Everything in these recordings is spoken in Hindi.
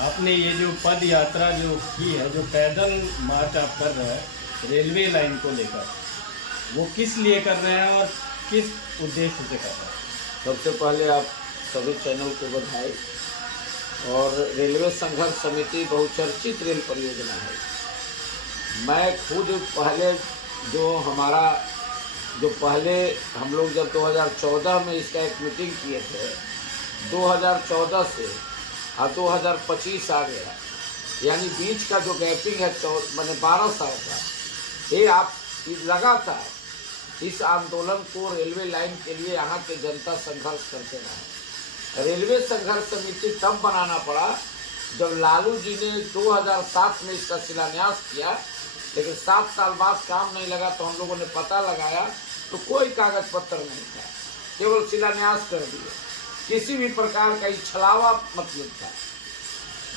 आपने ये जो पद यात्रा जो की है, जो पैदल मार्च आप कर रहे हैं रेलवे लाइन को लेकर, वो किस लिए कर रहे हैं और किस उद्देश्य से कर रहे हैं? सबसे पहले आप सभी चैनल को बधाई। और रेलवे संघर्ष समिति बहुचर्चित रेल परियोजना है। मैं खुद पहले पहले हम लोग जब 2014 में इसका एक मीटिंग किए थे, 2014 से 2025 आ गया, यानी बीच का जो गैपिंग है मैंने 12 साल का, ये आप लगातार इस आंदोलन को रेलवे लाइन के लिए यहाँ के जनता संघर्ष करते रहे। रेलवे संघर्ष समिति तब बनाना पड़ा जब लालू जी ने 2007 में इसका शिलान्यास किया, लेकिन 7 साल बाद काम नहीं लगा तो हम लोगों ने पता लगाया तो कोई कागज पत्र नहीं था, केवल शिलान्यास कर दिए। किसी भी प्रकार का छलावा मतलब था।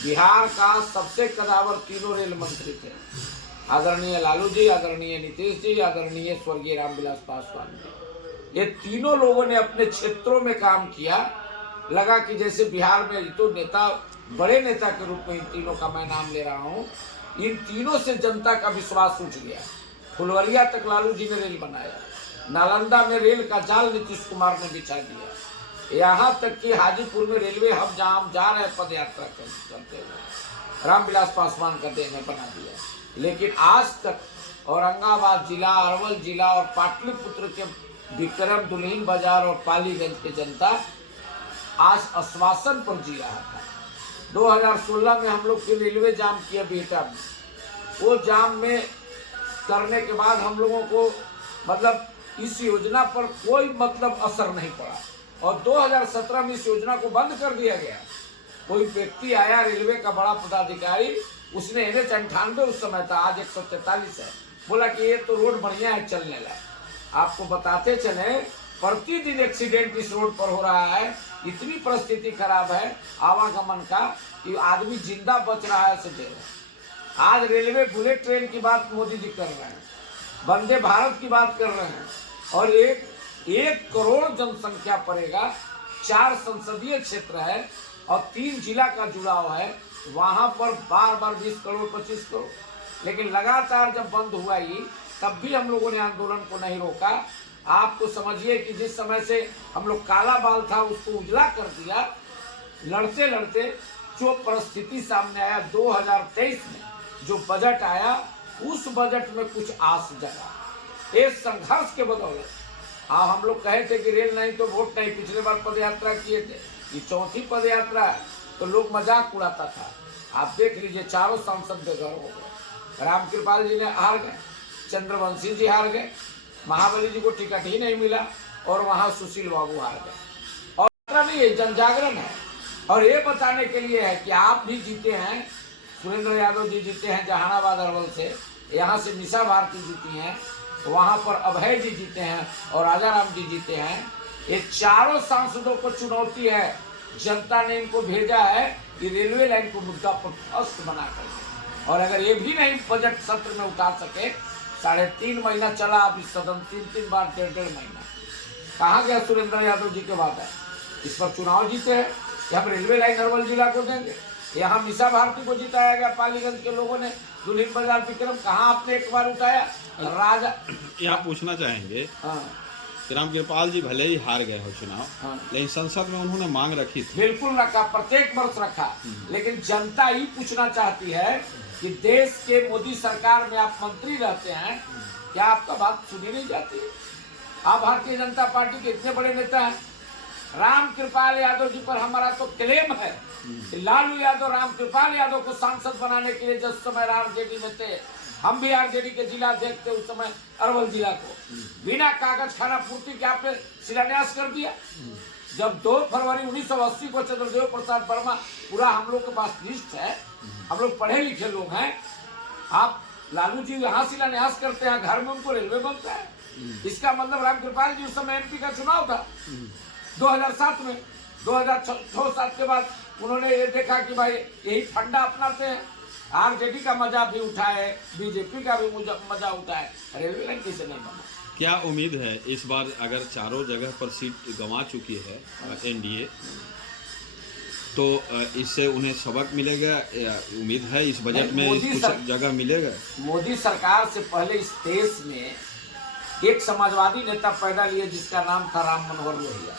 बिहार का सबसे कदावर तीनों रेल मंत्री थे, आदरणीय लालू जी, आदरणीय नीतीश जी, आदरणीय स्वर्गीय रामविलास पासवान जी। ये तीनों लोगों ने अपने क्षेत्रों में काम किया। लगा कि जैसे बिहार में तो नेता, बड़े नेता के रूप में इन तीनों का मैं नाम ले रहा हूँ, इन तीनों से जनता का विश्वास उठ गया। फुलवरिया तक लालू जी ने रेल बनाया, नालंदा में रेल का जाल नीतीश कुमार ने बिछा दिया, यहाँ तक कि हाजीपुर में रेलवे हब जहाँ हम जा रहे हैं पद यात्रा करते हुए, रामविलास पासवान का देह ने बना दिया। लेकिन आज तक औरंगाबाद जिला, अरवल जिला और पाटलिपुत्र के विक्रम, दुल्हिन बाजार और पालीगंज के जनता आज आश्वासन पर जी रहा था। 2016 में हम लोग फिर रेलवे जाम किया बिहटा में। वो जाम में करने के बाद हम लोगों को मतलब इस योजना पर कोई मतलब असर नहीं पड़ा और 2017 में इस योजना को बंद कर दिया गया। कोई व्यक्ति आया रेलवे का बड़ा पदाधिकारी, उसने NH 98 उस समय था, आज 143 है, बोला कि ये तो रोड बढ़िया है चलने लगा। आपको बताते चले प्रतिदिन एक्सीडेंट इस रोड पर हो रहा है। इतनी परिस्थिति खराब है आवागमन का कि आदमी जिंदा बच रहा है से दे। आज रेलवे बुलेट ट्रेन की बात मोदी जी कर रहे हैं, वंदे भारत की बात कर रहे हैं और एक करोड़ जनसंख्या पड़ेगा, 4 संसदीय क्षेत्र है और 3 जिला का जुड़ाव है। वहां पर बार 20 करोड़ 25 करोड़, लेकिन लगातार जब बंद हुआ ही तब भी हम लोगों ने आंदोलन को नहीं रोका। आप तो समझिए कि जिस समय से हम लोग काला बाल था उसको उजला कर दिया। लड़ते लड़ते जो परिस्थिति सामने आया 2023 में, जो बजट आया, उस बजट में कुछ आस जगा। इस संघर्ष के बदौलत हम लोग कहे थे कि रेल नहीं तो वोट नहीं। पिछले बार पद यात्रा किए थे, ये चौथी पद यात्रा है, तो लोग मजाक उड़ाता था। आप देख लीजिए, चारों सांसद बेघर हो गए। रामकृपाल जी ने हार गए, चंद्रवंशी जी हार गए, महाबली जी को टिकट ही नहीं मिला और वहां सुशील बाबू हार गए। और नहीं, ये जन जागरण है और ये बताने के लिए है कि आप भी जीते हैं। सुरेंद्र यादव जी जीते हैं जहानाबाद अरवल से, यहाँ से मीसा भारती जीती हैं, वहाँ पर अभय जी जीते हैं और राजाराम जी जीते हैं। ये चारों सांसदों को चुनौती है। जनता ने इनको भेजा है कि रेलवे लाइन को मुद्दा पर ध्वस्त बनाकर, और अगर ये भी नहीं बजट सत्र में उतार सके, 3.5 महीना चला अभी सदन, 3 बार 1.5 महीना, कहाँ गया सुरेंद्र यादव जी के बाद है। इस पर चुनाव जीते हैं कि हम रेलवे लाइन अरवल जिला को देंगे। यहाँ मीसा भारती को जिताया गया, पालीगंज के लोगों ने, दुल्हिन बाजार विक्रम, कहाँ आपने एक बार उठाया। राजा यहाँ पूछना चाहेंगे, रामकृपाल जी भले ही हार गए हो चुनाव, लेकिन संसद में उन्होंने मांग रखी थी। बिल्कुल रखा, प्रत्येक वर्ष रखा, लेकिन जनता ही पूछना चाहती है कि देश के मोदी सरकार में आप मंत्री रहते हैं, क्या आपका बात सुनी नहीं जाती? आप भारतीय जनता पार्टी के इतने बड़े नेता हैं। रामकृपाल यादव जी पर हमारा तो क्लेम है कि लालू यादव रामकृपाल यादव को सांसद बनाने के लिए जिस समय आरजेडी में थे, हम भी आरजेडी के जिला अध्यक्ष थे उस समय, अरवल जिला को बिना कागज खाना पूर्ति के आपने शिलान्यास कर दिया। जब 2 फरवरी 1980 को चंद्रदेव प्रसाद वर्मा, पूरा हम लोग के पास लिस्ट है, हम लोग पढ़े लिखे लोग हैं, आप लालू जी यहाँ शिलान्यास करते हैं, घर में उनको रेलवे बनता है। इसका मतलब रामकृपाल जी उस समय MP का चुनाव था 2007 में। 2006-7 के बाद उन्होंने ये देखा कि भाई यही फंडा अपनाते हैं, आरजेडी का मजा भी उठाए, बीजेपी का भी मजा उठाए, रेलवे लाइन कैसे नहीं बना। क्या उम्मीद है इस बार, अगर चारों जगह पर सीट गंवा चुकी है NDA, तो इससे उन्हें सबक मिलेगा या उम्मीद है इस बजट में मोदी कुछ जगह मिलेगा? मोदी सरकार से पहले इस देश में एक समाजवादी नेता पैदा लिए जिसका नाम था राम मनोहर लोहिया।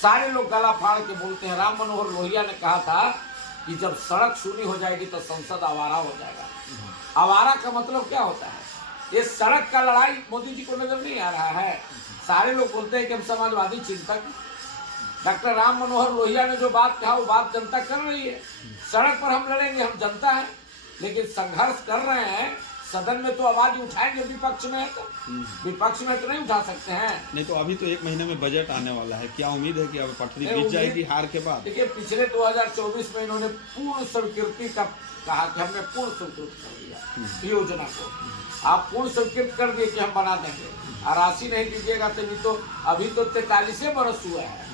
सारे लोग गला फाड़ के बोलते हैं। राम मनोहर लोहिया ने कहा था कि जब सड़क सूनी हो जाएगी तो संसद आवारा हो जाएगा। आवारा का मतलब क्या होता है? ये सड़क का लड़ाई मोदी जी को नजर नहीं आ रहा है। सारे लोग बोलते हैं कि हम समाजवादी चिंतक। डॉक्टर राम मनोहर लोहिया ने जो बात कहा वो बात जनता कर रही है। सड़क पर हम लड़ेंगे, हम जनता है, लेकिन संघर्ष कर रहे हैं। सदन में तो आवाज उठाएंगे, विपक्ष में है तो विपक्ष में तो नहीं उठा सकते हैं। नहीं तो अभी तो 1 महीने में बजट आने वाला है, क्या उम्मीद है कि अब पटरी बीत जाएगी हार के बाद? देखिए, पिछले 2024 में इन्होंने पूर्ण स्वीकृति का कहा कि हमने पूर्ण स्वीकृत कर दिया योजना को। आप पूर्ण स्वीकृत कर दिए कि हम बना देंगे, और राशि नहीं दीजिएगा तो अभी तो 43 बरस हुआ है,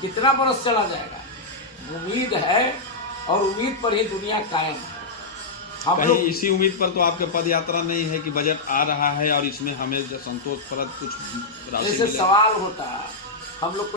कितना बरस चला जाएगा? उम्मीद है और उम्मीद पर ही दुनिया कायम है। कहीं इसी उम्मीद पर तो आपके पद यात्रा नहीं है कि बजट आ रहा है और इसमें हमें संतोषप्रद कुछ राशि सवाल होता है हम लोग